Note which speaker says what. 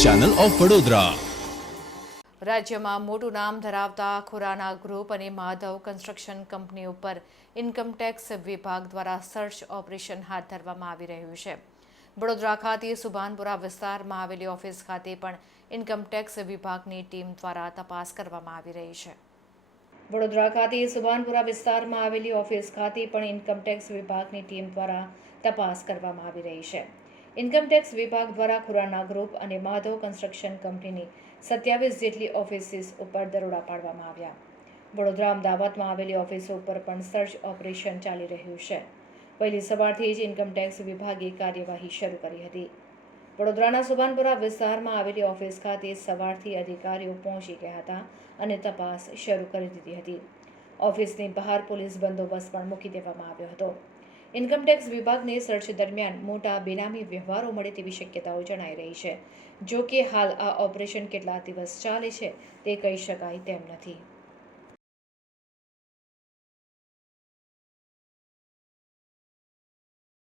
Speaker 1: Channel of Vadodara
Speaker 2: રાજ્યમાં મોટું નામ ધરાવતા ખુરાના ગ્રુપ અને માધવ કન્સ્ટ્રક્શન કંપની ઉપર ઇન્કમટેક્સ વિભાગ દ્વારા સર્ચ ઓપરેશન હાથ ધરવામાં આવી રહ્યું છે. વડોદરા ખાતે સુભાનપુરા વિસ્તારમાં આવેલી ઓફિસ ખાતે પણ ઇન્કમટેક્સ વિભાગની ટીમ દ્વારા તપાસ કરવામાં આવી રહી છે. વડોદરા ખાતે સુભાનપુરા વિસ્તારમાં આવેલી ઓફિસ ખાતે પણ ઇન્કમટેક્સ વિભાગની ટીમ દ્વારા તપાસ કરવામાં આવી રહી છે. ઇન્કમટેક્સ વિભાગ દ્વારા ખુરાના ગ્રુપ અને માધવ કન્સ્ટ્રક્શન કંપનીની સત્યાવીસ જેટલી ઓફિસીસ ઉપર દરોડા પાડવામાં આવ્યા. વડોદરા અમદાવાદમાં આવેલી ઓફિસો ઉપર પણ સર્ચ ઓપરેશન ચાલી રહ્યું છે. વહેલી સવારથી જ ઇન્કમટેક્સ વિભાગે કાર્યવાહી શરૂ કરી હતી. વડોદરાના સુભાનપુરા વિસ્તારમાં આવેલી ઓફિસ ખાતે સવારથી અધિકારીઓ પહોંચી ગયા હતા અને તપાસ શરૂ કરી દીધી હતી. ઓફિસની બહાર પોલીસ બંદોબસ્ત પણ મૂકી દેવામાં આવ્યો હતો. ઇન્કમટેક્સ વિભાગને સર્ચ દરમિયાન મોટા બેનામી વ્યવહારો મળે તેવી શક્યતાઓ જણાઈ રહી છે. જો કે હાલ આ ઓપરેશન કેટલા દિવસ ચાલે છે તે કહી શકાય તેમ નથી.